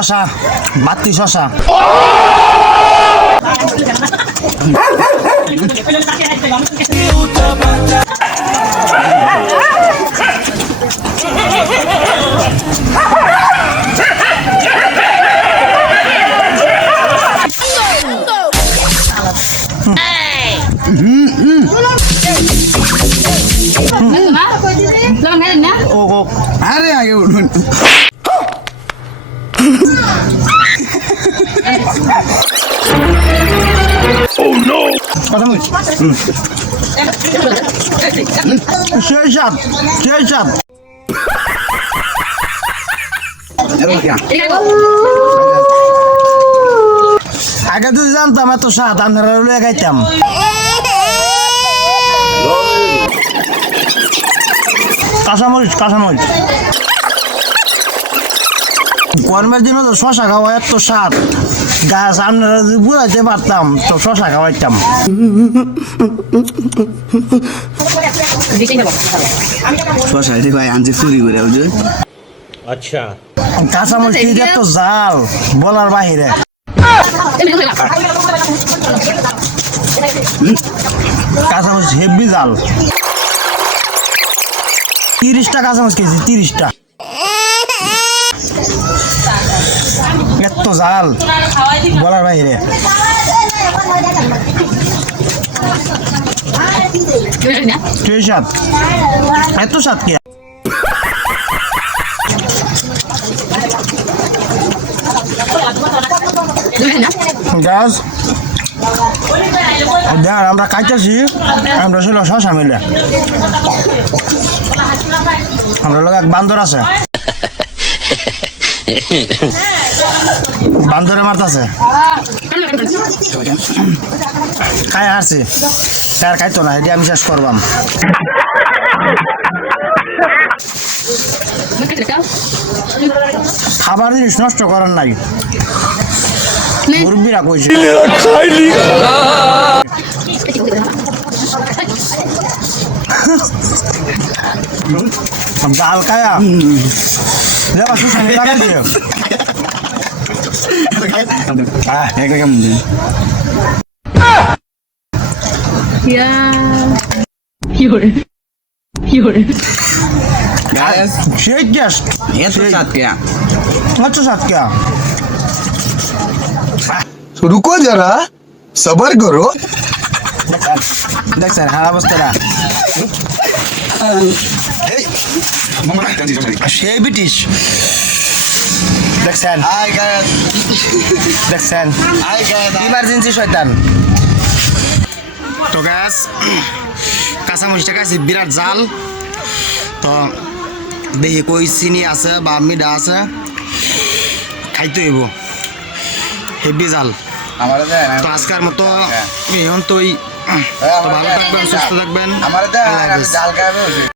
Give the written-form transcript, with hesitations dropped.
শশা বাতি শশা ও আরে আগে উঠুন কথা বলছি সেই সাত আগে যদি জানতাম এত স্বাদ আমরা লুয়ে খাইতাম কাঁচামরিচ গরমের দিনে তো শশা খাওয়া এত স্বাদ গাছ আপনারা যদি বুঝাইতে পারতাম তো শশা খাওয়াইতাম শশা এটি ভাই আনছে চুরি করে বুঝলি अच्छा কাঁচামরিচ এত জাল বলার বাহিরে কাঁচামরিচ হেভি জাল 30টা কাঁচামরিচ খেয়েছি 30টা এত জাল বলার বাহিরে কে স্বাদ এত স্বাদ কে গাছ দেখ আমরা খাইতেছি আমরা ছিল শশা মিলে আমরা লোক এক বান্দর আছে বান্দরে মারতেছে খাই হারছি তার খাইতো না এটি আমি শেষ করবাম খাবার জিনিস নষ্ট করার নাই মুরব্বীরা কইছে ডাল খায়া দেবা সুসানি লাগাই দিও সেই টেস্ট এত সাত কে আচ্ছা সাত কে रुको जरा सबर करो দেখছেন হার অবস্থাটা সেই ব্রিটিশ দেখছেন ইমার্জেন্সি শয়তান তো গ্যাস কাঁচামরিচটা খাইছি বিরাট জাল তো দেখি কই চিনি আছে বা মিঠা আছে খাইতে হইব হেভি জাল তো আজকের মতো এখন তো ভালো থাকবেন সুস্থ থাকবেন।